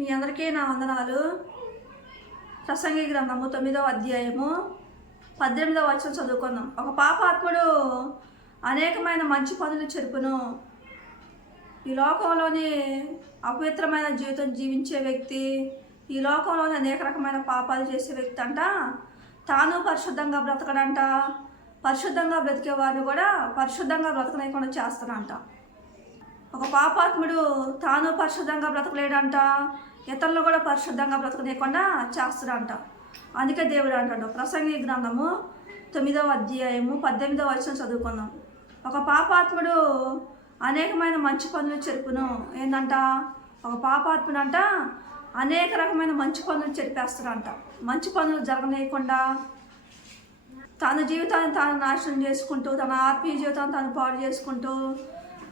మీ అందరికీ నా వందనాలు. ప్రసంగి గ్రంథము 9వ అధ్యాయము 18వ వచనం చదువుకుందాం. ఒక పాపాత్ముడు అనేకమైన మంచి పనులు చెరుపును. ఈ లోకంలోని అపవిత్రమైన జీవితం జీవించే వ్యక్తి, ఈ లోకంలోని అనేక రకమైన పాపాలు చేసే వ్యక్తి అంట తాను పరిశుద్ధంగా బ్రతకడంట. పరిశుద్ధంగా బ్రతికే వారిని కూడా పరిశుద్ధంగా బ్రతకలేకుండా చేస్తాడంట. ఒక పాపాత్ముడు తాను పరిశుద్ధంగా బ్రతకలేడంట, ఇతరులు కూడా పరిశుద్ధంగా బ్రతకలేకుండా చేస్తాడంట. అందుకే దేవుడు అంటాడు, ప్రసంగి గ్రంథము 9వ అధ్యాయము 18వ వచనం చదువుకుందాం. ఒక పాపాత్ముడు అనేకమైన మంచి పనులు చెరుపును. ఏంటంట, ఒక పాపాత్ముడు అంట అనేక రకమైన మంచి పనులు చెరిపేస్తాడంట. మంచి పనులు జరగనీయకుండా తన జీవితాన్ని తాను నాశనం చేసుకుంటూ, తన ఆత్మీయ జీవితాన్ని తాను పాడు చేసుకుంటూ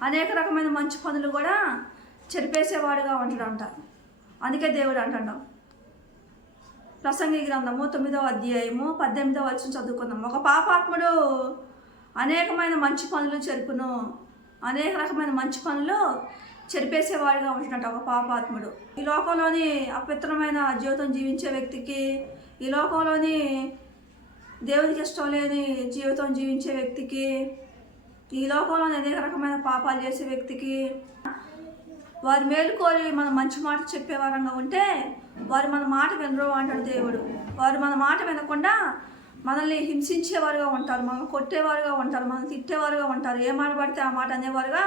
అనేక రకమైన మంచి పనులు కూడా చెరిపేసేవాడుగా ఉంటాడంట. అందుకే దేవుడు అంటాడు, ప్రసంగి గ్రంథము 9వ అధ్యాయము 18వ వచనం చదువుకుందాం. ఒక పాపాత్ముడు అనేకమైన మంచి పనులు చెరుపును. అనేక రకమైన మంచి పనులు చెరిపేసేవాడిగా ఉంటున్నట్ట ఒక పాపాత్ముడు. ఈ లోకంలోని అపవిత్రమైన జీవితం జీవించే వ్యక్తికి, ఈ లోకంలోని దేవునికి ఇష్టం లేని జీవితం జీవించే వ్యక్తికి, ఈ లోకంలో అనేక రకమైన పాపాలు చేసే వ్యక్తికి వారి మేలు కోరి మన మంచి మాట చెప్పేవారంగా ఉంటే వారు మన మాట వినరు అంటాడు దేవుడు. వారు మన మాట వినకుండా మనల్ని హింసించేవారుగా ఉంటారు, మనల్ని కొట్టేవారుగా ఉంటారు, మనల్ని తిట్టేవారుగా ఉంటారు, ఏ మాట పడితే ఆ మాట అనేవారుగా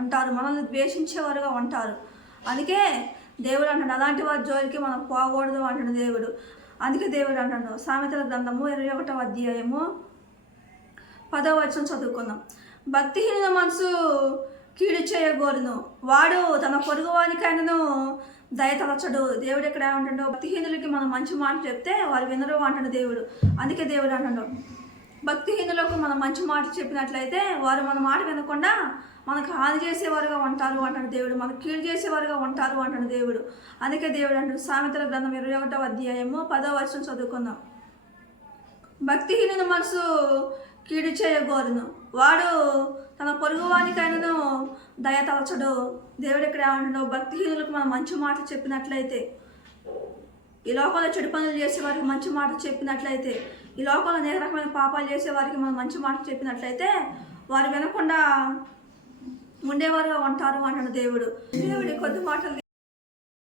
ఉంటారు, మనల్ని ద్వేషించేవారుగా ఉంటారు. అందుకే దేవుడు అంటాడు, అలాంటి వారి జోలికి మనం పోకూడదు అంటాడు దేవుడు. అందుకే దేవుడు అంటాడు, సామెతల గ్రంథము 21వ అధ్యాయము 10వ వచనం చదువుకుందాం. భక్తిహీన మనసు కీడు చేయగోరును, వాడు తన పొరుగువానికైనను దయతలచడు. దేవుడు ఎక్కడ ఏమంటాడు, భక్తిహీనులకి మనం మంచి మాట చెప్తే వారు వినరు అంటాడు దేవుడు. అందుకే దేవుడు అంటాడు, భక్తిహీనులకు మనం మంచి మాట చెప్పినట్లయితే వారు మన మాట వినకుండా మనకు హాని చేసేవారుగా ఉంటారు అంటాడు దేవుడు, మనకు కీడు చేసేవారుగా ఉంటారు అంటాడు దేవుడు. అందుకే దేవుడు అంటాడు, సామెతల గ్రంథం 21వ అధ్యాయము 10వ వచనం చదువుకుందాం. భక్తిహీనుల మనసు కీడు చేయగోరును, వాడు తన పొరుగువానికైనను దయ తలచడు. దేవుడు ఇక్కడ ఏమంటాడు, భక్తిహీనులకు మనం మంచి మాటలు చెప్పినట్లయితే, ఈ లోకంలో చెడు పనులు చేసేవారికి మంచి మాటలు చెప్పినట్లయితే, ఈ లోకంలో అనేక రకమైన పాపాలు చేసేవారికి మనం మంచి మాటలు చెప్పినట్లయితే వారు వినకుండా ఉండేవారుగా ఉంటారు అంటాడు దేవుడు. దేవుడి కొద్ది మాటలు